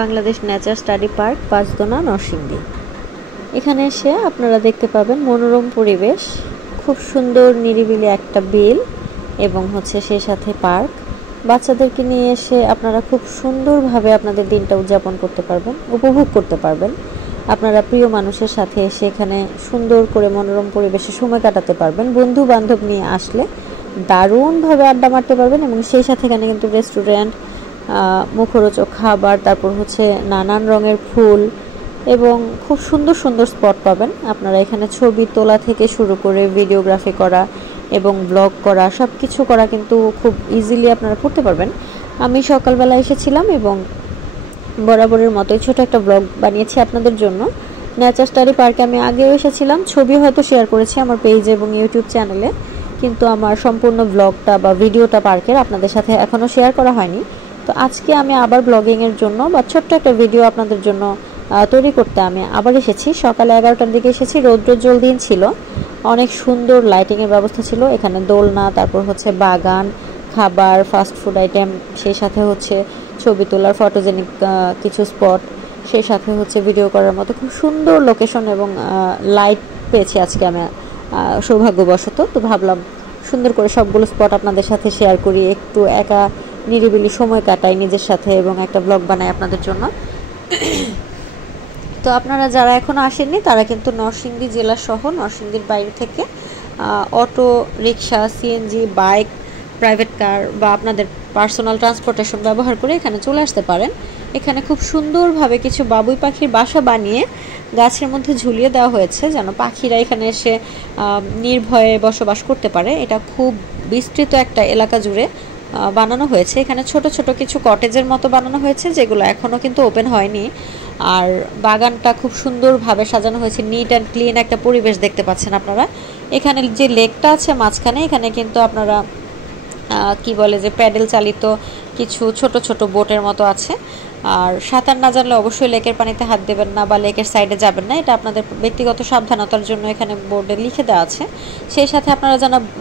Bangladesh nature study park, Panchdona, Narsingdi. এখানে এসে আপনারা দেখতে পাবেন মনোরম পরিবেশ, খুব সুন্দর নিরিবিলি একটা বিল এবং সেই সাথে পার্ক। বাচ্চাদেরকে নিয়ে এসে আপনারা খুব সুন্দরভাবে আপনাদের দিনটা উদযাপন করতে পারবেন, উপভোগ করতে পারবেন। আপনারা প্রিয় মানুষের সাথে এসে এখানে সুন্দর করে মনোরম পরিবেশে সময় কাটাতে পারবেন। বন্ধু বান্ধব নিয়ে আসলে দারুণভাবে আড্ডা মারতে পারবেন এবং সেই সাথে এখানে কিন্তু রেস্টুরেন্ট, মুখরোচক খাবার, তারপর নানান রঙের ফুল এবং খুব সুন্দর সুন্দর স্পট পাবেন। আপনারা এখানে ছবি তোলা থেকে শুরু করে ভিডিওগ্রাফি করা এবং ব্লগ করা, সব কিছু করা কিন্তু খুব ইজিলি আপনারা করতে পারবেন। আমি সকালবেলা এসেছিলাম এবং বরাবরের মতোই ছোট একটা ব্লগ বানিয়েছি আপনাদের জন্য। নেচার স্টাডি পার্কে আমি আগেও এসেছিলাম, ছবি হয়তো শেয়ার করেছি আমার পেজে এবং ইউটিউব চ্যানেলে, কিন্তু আমার সম্পূর্ণ ব্লগটা বা ভিডিওটা পার্কের আপনাদের সাথে এখনও শেয়ার করা হয়নি। তো আজকে আমি আবার ব্লগিংয়ের জন্য বা ছোট্ট একটা ভিডিও আপনাদের জন্য তৈরি করতে আমি আবার এসেছি। সকালে 11টার দিকে এসেছি, রৌদ্রোজ্জ্বল দিন ছিল, অনেক সুন্দর লাইটিংয়ের ব্যবস্থা ছিল এখানে, দোলনা, তারপর বাগান, খাবার, ফাস্ট ফুড আইটেম, সেই সাথে ছবি তোলার ফটোজেনিক কিছু স্পট, সেই সাথে ভিডিও করার মতো খুব সুন্দর লোকেশন এবং লাইট পেয়েছি আজকে আমি সৌভাগ্যবশত। তো ভাবলাম সুন্দর করে সবগুলো স্পট আপনাদের সাথে শেয়ার করি, একটু একা নিরিবিলি সময় কাটাই নিজের সাথে এবং একটা ব্লগ বানাই আপনাদের জন্য। তো আপনারা যারা এখনও আসেননি তারা কিন্তু নরসিংদী জেলা সহ নরসিংদীর বাইরে থেকে auto rickshaw, CNG, bike, private car বা আপনাদের পার্সোনাল ট্রান্সপোর্টেশন ব্যবহার করে এখানে চলে আসতে পারেন। এখানে খুব সুন্দরভাবে কিছু বাবুই পাখির বাসা বানিয়ে গাছের মধ্যে ঝুলিয়ে দেওয়া হয়েছে যেন পাখিরা এখানে এসে নির্ভয়ে বসবাস করতে পারে। এটা খুব বিস্তৃত একটা এলাকা জুড়ে বানানো হয়েছে। এখানে ছোট ছোট কিছু কটেজের মতো বানানো হয়েছে যেগুলো এখনও কিন্তু ওপেন হয়নি। আর বাগানটা খুব সুন্দরভাবে সাজানো হয়েছে, নিট অ্যান্ড ক্লিন একটা পরিবেশ দেখতে পাচ্ছেন আপনারা। এখানে যে লেকটা আছে মাঝখানে, এখানে কিন্তু আপনারা প্যাডেল চালিত কিছু ছোট ছোট বোটের মতো আছে। আর সাঁতার না জানলে অবশ্যই লেকের পানিতে হাত দেবেন না বা লেকের সাইডে যাবেন না, এটা আপনাদের ব্যক্তিগত সাবধানতার জন্য এখানে বোর্ডে লিখে দেওয়া আছে। সেই সাথে আপনারা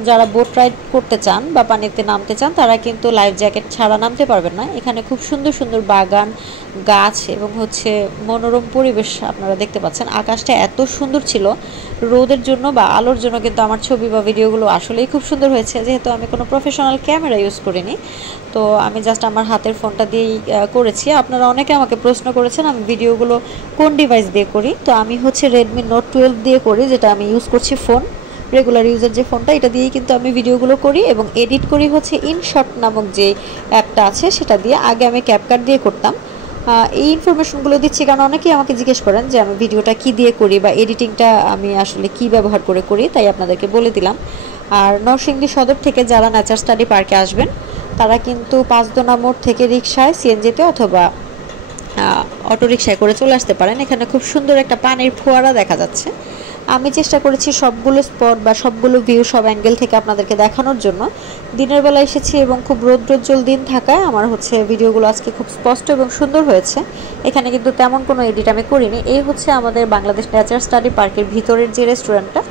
যারা বোট রাইড করতে চান বা পানিতে নামতে চান তারা কিন্তু লাইফ জ্যাকেট ছাড়া নামতে পারবেন না। এখানে খুব সুন্দর সুন্দর বাগান, গাছ এবং মনোরম পরিবেশ আপনারা দেখতে পাচ্ছেন। আকাশটা এত সুন্দর ছিল, রোদের জন্য বা আলোর জন্য কিন্তু আমার ছবি বা ভিডিওগুলো আসলেই খুব সুন্দর হয়েছে। যেহেতু আমি কোনো প্রফেশনাল ক্যামেরা ইউজ করিনি, তো আমি জাস্ট আমার হাতের ফোনটা দিয়েই করেছি। আপনারা অনেকে আমাকে প্রশ্ন করেছেন আমি ভিডিওগুলো কোন ডিভাইস দিয়ে করি, তো আমি রেডমি নোট 12 দিয়ে করি, যেটা আমি ইউজ করছি ফোন, রেগুলার ইউজের যে ফোনটা, এটা দিয়েই কিন্তু আমি ভিডিওগুলো করি এবং এডিট করি ইনশট নামক যে অ্যাপটা আছে সেটা দিয়ে। আগে আমি ক্যাপকাট দিয়ে করতাম। এই ইনফরমেশনগুলো দিচ্ছি কারণ অনেকেই আমাকে জিজ্ঞেস করেন যে আমি ভিডিওটা কি দিয়ে করি বা এডিটিংটা আমি আসলে কি ব্যবহার করে করি, তাই আপনাদেরকে বলে দিলাম। আর নরসিংদী সদর থেকে যারা নেচার স্টাডি পার্কে আসবেন তারা কিন্তু পাঁচদোনা মোড় থেকে রিক্সায়, সিএনজিতে অথবা অটোরিকশায় করে চলে আসতে পারেন। এখানে খুব সুন্দর একটা পানির ফোয়ারা দেখা যাচ্ছে। আমি চেষ্টা করেছি সবগুলো স্পট বা সবগুলো ভিউ সব অ্যাঙ্গেল থেকে আপনাদেরকে দেখানোর জন্য। দিনের বেলা এসেছি এবং খুব রৌদ্রোজ্জ্বল দিন থাকায় আমার ভিডিওগুলো আজকে খুব স্পষ্ট এবং সুন্দর হয়েছে। এখানে কিন্তু তেমন কোনো এডিট আমি করিনি। এই আমাদের বাংলাদেশ নেচার স্টাডি পার্কের ভিতরের যে রেস্টুরেন্টটা,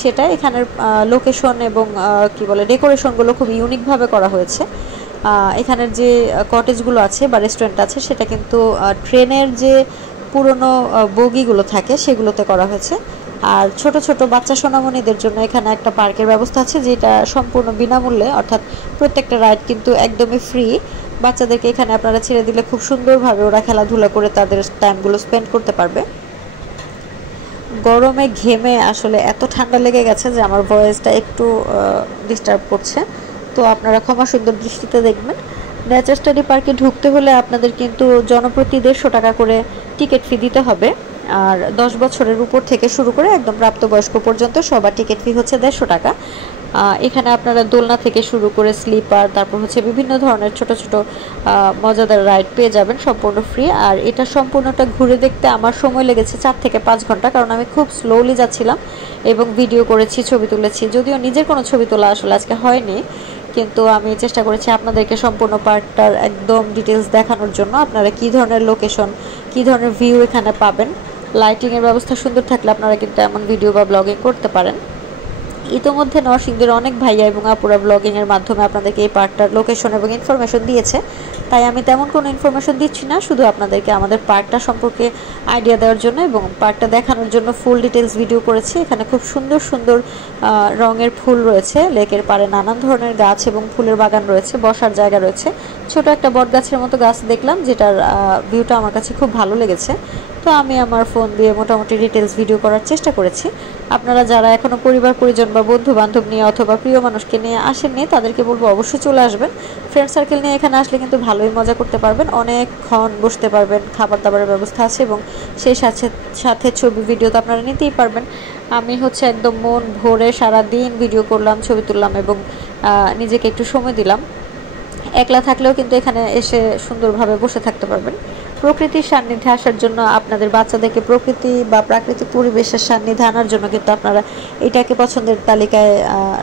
সেটা এখানের লোকেশন এবং ডেকোরেশনগুলো খুব ইউনিকভাবে করা হয়েছে। এখানের যে কটেজগুলো আছে বা রেস্টুরেন্ট আছে সেটা কিন্তু ট্রেনের যে পুরনো বগিগুলো থাকে সেগুলোতে করা হয়েছে। আর ছোট ছোট বাচ্চা সোনামণিদের জন্য এখানে একটা পার্কের ব্যবস্থা আছে যেটা সম্পূর্ণ বিনামূল্যে, অর্থাৎ প্রত্যেকটা রাইড কিন্তু একদমই ফ্রি। বাচ্চাদেরকে এখানে আপনারা ছেড়ে দিলে খুব সুন্দরভাবে ওরা খেলাধুলা করে তাদের টাইমগুলো স্পেন্ড করতে পারবে। গরমে ঘেমে আসলে এত ঠান্ডা লেগে গেছে যে আমার ভয়েসটা একটু ডিস্টার্ব করছে, তো আপনারা ক্ষমা সুন্দর দৃষ্টিতে দেখবেন। নেচার স্টাডি পার্কে ঢুকতে হলে আপনাদের কিন্তু জনপ্রতি 150 টাকা করে টিকিট ফি দিতে হবে। আর 10 বছরের উপর থেকে শুরু করে একদম প্রাপ্তবয়স্ক পর্যন্ত সবার টিকিট ফি 150 টাকা। এখানে আপনারা দোলনা থেকে শুরু করে স্লিপার, তারপর বিভিন্ন ধরনের ছোট ছোট মজাদার রাইড পেয়ে যাবেন সম্পূর্ণ ফ্রি। আর এটা সম্পূর্ণটা ঘুরে দেখতে আমার সময় লেগেছে 4 থেকে 5 ঘন্টা, কারণ আমি খুব স্লোলি যাচ্ছিলাম এবং ভিডিও করেছি, ছবি তুলেছি। যদিও নিজের কোনো ছবি তোলা আসলে আজকে হয়নি, কিন্তু আমি চেষ্টা করেছি আপনাদেরকে সম্পূর্ণ পার্কটার একদম ডিটেলস দেখানোর জন্য। আপনারা কী ধরনের লোকেশন, কী ধরনের ভিউ এখানে পাবেন, লাইটিংয়ের ব্যবস্থা সুন্দর থাকলে আপনারা কিন্তু এমন ভিডিও বা ব্লগিং করতে পারেন। ইতোমধ্যে নরসিংদীর অনেক ভাইয়া এবং আপুরা ব্লগিংয়ের মাধ্যমে আপনাদেরকে এই পার্কটার লোকেশন এবং ইনফরমেশন দিয়েছে। তাই আমি তেমন কোনো ইনফরমেশন দিচ্ছি না, শুধু আপনাদেরকে আমাদের পার্কটা সম্পর্কে আইডিয়া দেওয়ার জন্য এবং পার্কটা দেখানোর জন্য ফুল ডিটেলস ভিডিও করেছি। এখানে খুব সুন্দর সুন্দর রঙের ফুল রয়েছে, লেকের পাড়ে নানান ধরনের গাছ এবং ফুলের বাগান রয়েছে, বসার জায়গা রয়েছে। ছোট একটা বট গাছের মতো গাছ দেখলাম, যেটার ভিউটা আমার কাছে খুব ভালো লেগেছে। তো আমি আমার ফোন দিয়ে মোটামুটি ডিটেলস ভিডিও করার চেষ্টা করেছি। আপনারা যারা এখনও পরিবার পরিজন বা বন্ধু বান্ধব নিয়ে অথবা প্রিয় মানুষকে নিয়ে আসেননি, তাদেরকে বলবো অবশ্যই চলে আসবেন। ফ্রেন্ড সার্কেল নিয়ে এখানে আসলে কিন্তু ভালোই মজা করতে পারবেন, অনেকক্ষণ বসতে পারবেন, খাবার দাবারের ব্যবস্থা আছে এবং সেই সাথে সাথে ছবি ভিডিও তো আপনারা নিতেই পারবেন। আমি হচ্ছে একদম মন ভরে সারা দিন ভিডিও করলাম, ছবি তুললাম এবং নিজেকে একটু সময় দিলাম। একলা থাকলেও কিন্তু এখানে এসে সুন্দরভাবে বসে থাকতে পারবেন। প্রকৃতির সান্নিধ্যে আসার জন্য আপনাদের বাচ্চাদেরকে প্রকৃতি বা প্রাকৃতিক পরিবেশের সান্নিধ্যে আনার জন্য কিন্তু আপনারা এটাকে পছন্দের তালিকায়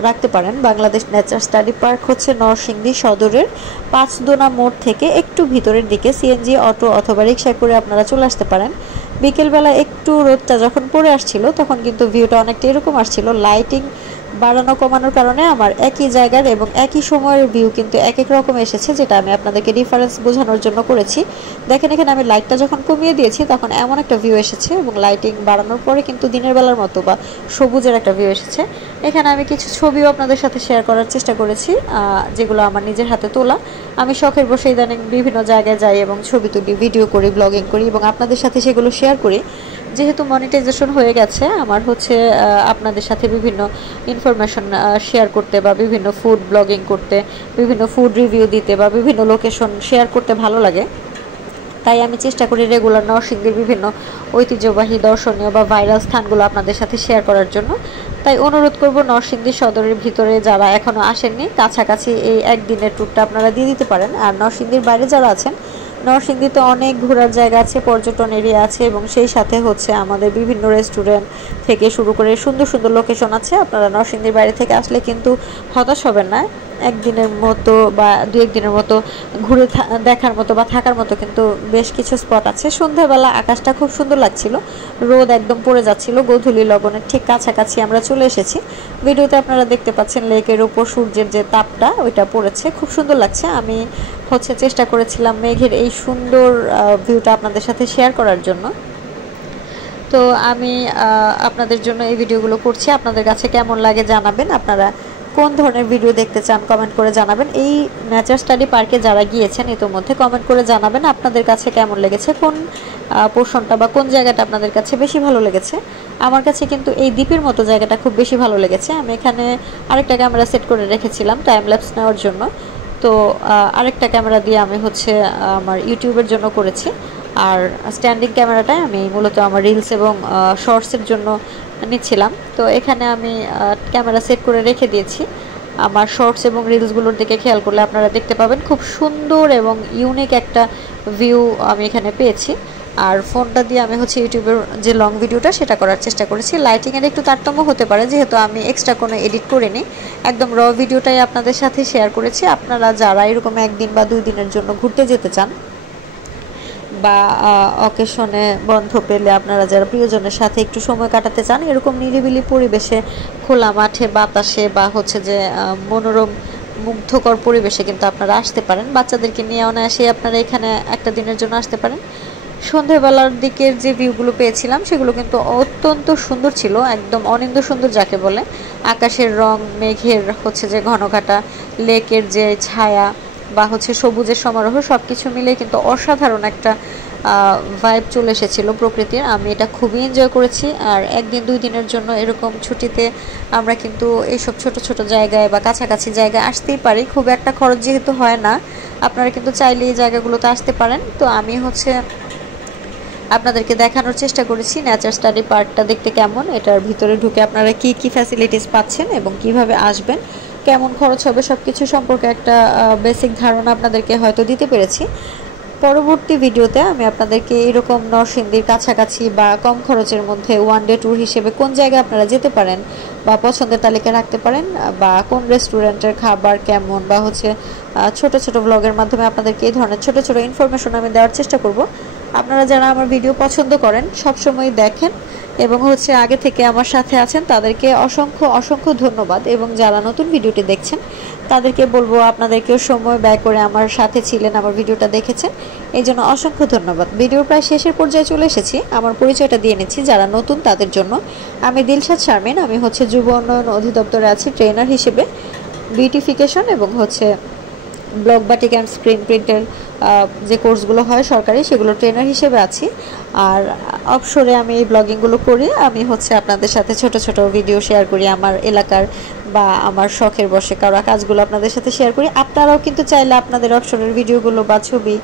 রাখতে পারেন। বাংলাদেশ নেচার স্টাডি পার্ক হচ্ছে নরসিংদী সদরের 5 দোনা মোড় থেকে একটু ভিতরের দিকে সিএনজি, অটো অথবা রিক্সায় করে আপনারা চলে আসতে পারেন। বিকেলবেলা একটু রোদটা যখন পড়ে আসছিল তখন কিন্তু ভিউটা অনেকটা এরকম আসছিল। লাইটিং বাড়ানো কমানোর কারণে আমার একই জায়গার এবং একই সময়ের ভিউ কিন্তু এক এক রকম এসেছে, যেটা আমি আপনাদেরকে ডিফারেন্স বোঝানোর জন্য করেছি। দেখেন এখানে আমি লাইটটা যখন কমিয়ে দিয়েছি তখন এমন একটা ভিউ এসেছে এবং লাইটিং বাড়ানোর পরে কিন্তু দিনের বেলার মতো বা সবুজের একটা ভিউ এসেছে। এখানে আমি কিছু ছবিও আপনাদের সাথে শেয়ার করার চেষ্টা করেছি, যেগুলো আমার নিজের হাতে তোলা। আমি শখের বসে ইদানিং বিভিন্ন জায়গায় যাই এবং ছবি তুলি, ভিডিও করি, ব্লগিং করি এবং আপনাদের সাথে সেগুলো শেয়ার করি। যেহেতু মনিটাইজেশন হয়ে গেছে, আমার হচ্ছে আপনাদের সাথে বিভিন্ন ইনফরমেশন শেয়ার করতে বা বিভিন্ন ফুড ব্লগিং করতে, বিভিন্ন ফুড রিভিউ দিতে বা বিভিন্ন লোকেশন শেয়ার করতে ভালো লাগে। তাই আমি চেষ্টা করি রেগুলার নরসিংদীর বিভিন্ন ঐতিহ্যবাহী দর্শনীয় বা ভাইরাল স্থানগুলো আপনাদের সাথে শেয়ার করার জন্য। তাই অনুরোধ করব, নরসিংদী সদরের ভিতরে যারা এখনও আসেননি, কাছাকাছি এই একদিনের ট্যুরটা আপনারা দিয়ে দিতে পারেন। আর নরসিংদীর বাইরে যারা আছেন, নরসিংদীতে অনেক ঘোরার জায়গা আছে, পর্যটন এরিয়া আছে এবং সেই সাথে হচ্ছে আমাদের বিভিন্ন রেস্টুরেন্ট থেকে শুরু করে সুন্দর সুন্দর লোকেশন আছে। আপনারা নরসিংদীর বাইরে থেকে আসলে কিন্তু হতাশ হবেন না। একদিনের মতো বা 2-1 দিনের মতো ঘুরে দেখার মতো বা থাকার মতো কিন্তু বেশ কিছু স্পট আছে। সন্ধ্যাবেলা আকাশটা খুব সুন্দর লাগছিল, রোদ একদম পড়ে যাচ্ছিল, গোধূলি লগনের ঠিক কাছাকাছি আমরা চলে এসেছি। ভিডিওতে আপনারা দেখতে পাচ্ছেন লেকের উপর সূর্যের যে তাপটা ওইটা পড়েছে, খুব সুন্দর লাগছে। আমি হচ্ছে চেষ্টা করেছিলাম মেঘের এই সুন্দর ভিউটা আপনাদের সাথে শেয়ার করার জন্য। তো আমি আপনাদের জন্য এই ভিডিওগুলো করছি। আপনাদের কাছে কেমন লাগে জানাবেন, আপনারা কোন ধরনের ভিডিও দেখতে চান কমেন্ট করে জানাবেন। এই নেচার স্টাডি পার্কে যারা গিয়েছেন ইতোমধ্যে কমেন্ট করে জানাবেন আপনাদের কাছে কেমন লেগেছে, কোন পোর্শনটা বা কোন জায়গাটা আপনাদের কাছে বেশি ভালো লেগেছে। আমার কাছে কিন্তু এই দ্বীপের মতো জায়গাটা খুব বেশি ভালো লেগেছে। আমি এখানে আরেকটা ক্যামেরা সেট করে রেখেছিলাম টাইম ল্যাপস নেওয়ার জন্য। তো আরেকটা ক্যামেরা দিয়ে আমি হচ্ছে আমার ইউটিউবের জন্য করেছি। আর স্ট্যান্ডিং ক্যামেরাটায় আমি মূলত আমার রিলস এবং শর্টসের জন্য নিচ্ছিলাম। তো এখানে আমি ক্যামেরা সেট করে রেখে দিয়েছি। আমার শর্টস এবং রিলসগুলোর দিকে খেয়াল করলে আপনারা দেখতে পাবেন খুব সুন্দর এবং ইউনিক একটা ভিউ আমি এখানে পেয়েছি। আর ফোনটা দিয়ে আমি হচ্ছে ইউটিউবের যে লং ভিডিওটা সেটা করার চেষ্টা করেছি। লাইটিংয়ের একটু তারতম্য হতে পারে, যেহেতু আমি এক্সট্রা কোনো এডিট করিনি, একদম র ভিডিওটাই আপনাদের সাথে শেয়ার করেছি। আপনারা যারা এরকম 1 দিন বা 2 দিনের জন্য ঘুরতে যেতে চান বা অকেশনে বন্ধ পেলে আপনারা যারা প্রিয়জনের সাথে একটু সময় কাটাতে চান, এরকম নিরিবিলি পরিবেশে, খোলা মাঠে, বাতাসে বা হচ্ছে যে মনোরম মুগ্ধকর পরিবেশে কিন্তু আপনারা আসতে পারেন। বাচ্চাদেরকে নিয়ে অনায়াসে আপনারা এখানে একটা দিনের জন্য আসতে পারেন। সন্ধ্যাবেলার দিকের যে ভিউগুলো পেয়েছিলাম সেগুলো কিন্তু অত্যন্ত সুন্দর ছিল, একদম অনিন্দ্য সুন্দর যাকে বলে। আকাশের রং, মেঘের হচ্ছে যে ঘনঘাটা, লেকের যে ছায়া বা হচ্ছে সবুজের সমারোহ, সব কিছু মিলে কিন্তু অসাধারণ একটা ভাইব চলে এসেছিল প্রকৃতির। আমি এটা খুবই এনজয় করেছি। আর 1 দিন 2 দিনের জন্য এরকম ছুটিতে আমরা কিন্তু এইসব ছোট ছোট জায়গায় বা কাছাকাছি জায়গায় আসতেই পারি, খুব একটা খরচ যেহেতু হয় না। আপনারা কিন্তু চাইলে এই জায়গাগুলোতে আসতে পারেন। তো আমি হচ্ছে আপনাদেরকে দেখানোর চেষ্টা করেছি নেচার স্টাডি পার্কটা দেখতে কেমন, এটার ভিতরে ঢুকে আপনারা কি কি ফ্যাসিলিটিস পাচ্ছেন এবং কিভাবে আসবেন, কেমন খরচ হবে, সব কিছু সম্পর্কে একটা বেসিক ধারণা আপনাদেরকে হয়তো দিতে পেরেছি। পরবর্তী ভিডিওতে আমি আপনাদেরকে এরকম নরসিংদীর কাছাকাছি বা কম খরচের মধ্যে 1 ডে ট্যুর হিসেবে কোন জায়গায় আপনারা যেতে পারেন বা পছন্দের তালিকায় রাখতে পারেন, বা কোন রেস্টুরেন্টের খাবার কেমন, বা হচ্ছে ছোট ছোট ব্লগের মাধ্যমে আপনাদেরকে এই ধরনের ছোট ছোট ইনফরমেশন আমি দেওয়ার চেষ্টা করব। আপনারা যারা আমার ভিডিও পছন্দ করেন, সবসময় দেখেন এবং হচ্ছে আগে থেকে আমার সাথে আছেন, তাদেরকে অসংখ্য অসংখ্য ধন্যবাদ। এবং যারা নতুন ভিডিওটি দেখছেন তাদেরকে বলবো আপনাদেরকেও সময় ব্যয় করে আমার সাথে ছিলেন, আমার ভিডিওটা দেখেছেন, এই জন্য অসংখ্য ধন্যবাদ। ভিডিও প্রায় শেষের পর্যায়ে চলে এসেছি, আমার পরিচয়টা দিয়ে নিচ্ছি যারা নতুন তাদের জন্য। আমি দিলশাদ শারমিন, আমি হচ্ছে যুব উন্নয়ন অধিদপ্তরে আছি ট্রেনার হিসেবে, বিউটিফিকেশন এবং হচ্ছে ব্লক বাটিক অ্যান্ড স্ক্রিন প্রিন্টের যে কোর্সগুলো হয় সরকারি, সেগুলো ট্রেনার হিসেবে আছি। আর অবসরে আমি এই ব্লগিংগুলো করি, আমি হচ্ছে আপনাদের সাথে ছোট ছোট ভিডিও শেয়ার করি আমার এলাকার বা আমার শখের বসে করা কাজগুলো আপনাদের সাথে শেয়ার করি। আপনারাও কিন্তু চাইলে আপনাদের অবসরের ভিডিওগুলো বা ছবি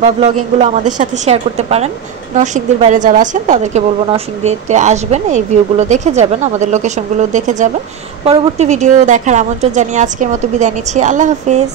বা ব্লগিংগুলো আমাদের সাথে শেয়ার করতে পারেন। নরসিংদীর বাইরে যারা আছেন তাদেরকে বলবো নরসিংদীতে আসবেন, এই ভিউগুলো দেখে যাবেন, আমাদের লোকেশনগুলো দেখে যাবেন। পরবর্তী ভিডিও দেখার আমন্ত্রণ জানিয়ে আজকের মতো বিদায় নিচ্ছি। আল্লাহ হাফিজ।